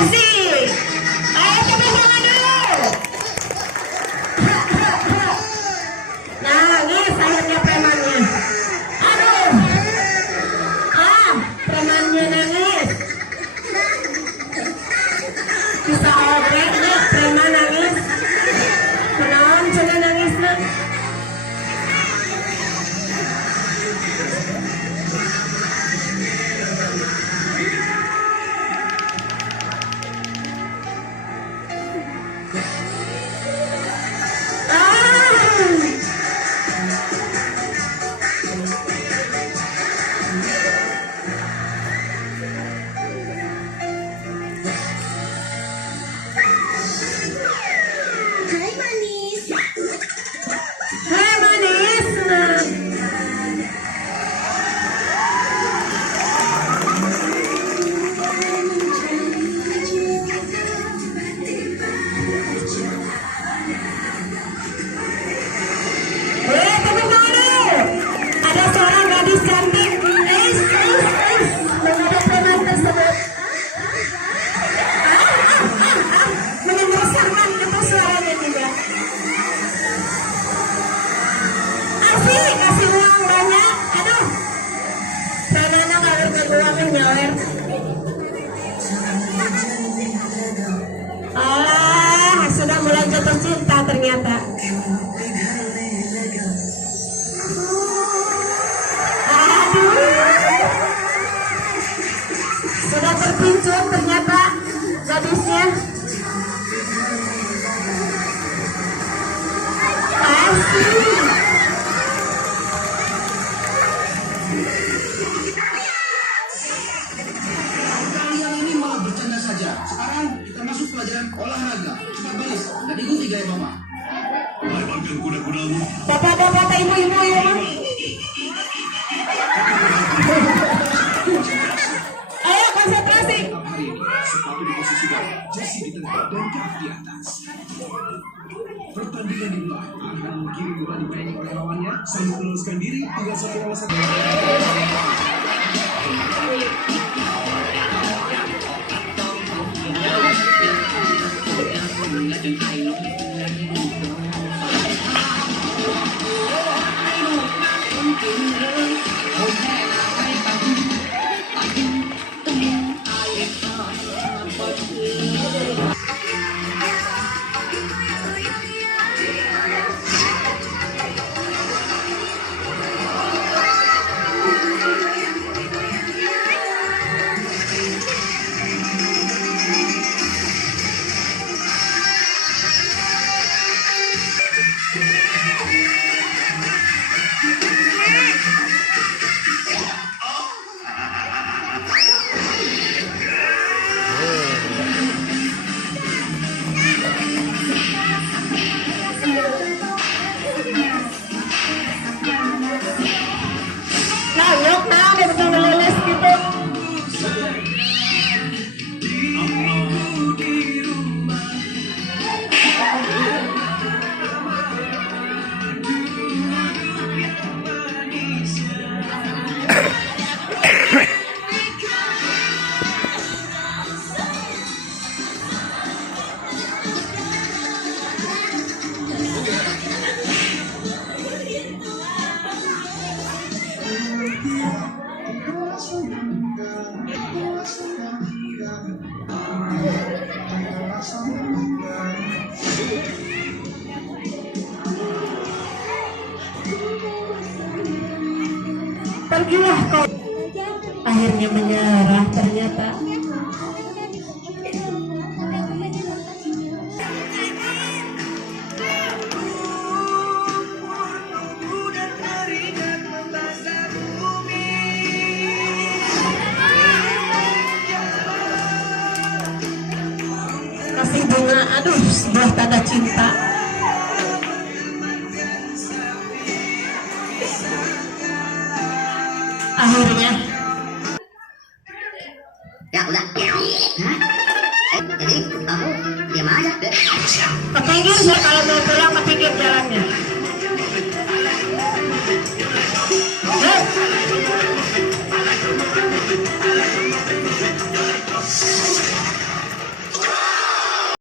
kasih. Ayo tepuk tangan dulu. Nangis akhirnya premannya. Aduh. Premannya nangis. Bisa obreknya preman nangis. Kenaon cenah nangisna. Hai manis. Hai manis. Tepuk tangan dulu. Ada seorang gadis cantik. Menghadap preman tersebut. Mengesankan itu suaranya juga. Asik, kasih uang banyak. Aduh, premannya kalau uangnya nyawer. Sudah mulai jatuh cinta ternyata. Sudah terpincut ternyata gadisnya. Asik. Kalian ini malah bercanda saja. Sekarang kita masuk pelajaran olahraga. Cepat baris dan ikuti gaya mama. Lebarkan kuda-kudamu. Bapak-bapak, ibu-ibu ya mah. Ayo konsentrasi. Tetap hari ini, sepatu di posisi bawah, jersey di tengah, dan kaki di atas. Pertandingan dimulai akan mengirim bola dimainkan oleh lawannya sambil meluruskan diri tinggal satu lawan satu. Nanyok nah, dia betul ngeles gitu. Pergilah kau. Akhirnya menyerah ternyata. Kasih bunga, aduh, sebuah tanda cinta. Akhirnya Ya udah. Hah? Jadi kamu diam aja. ke pinggir sih kalau mau pulang, ke pinggir jalannya.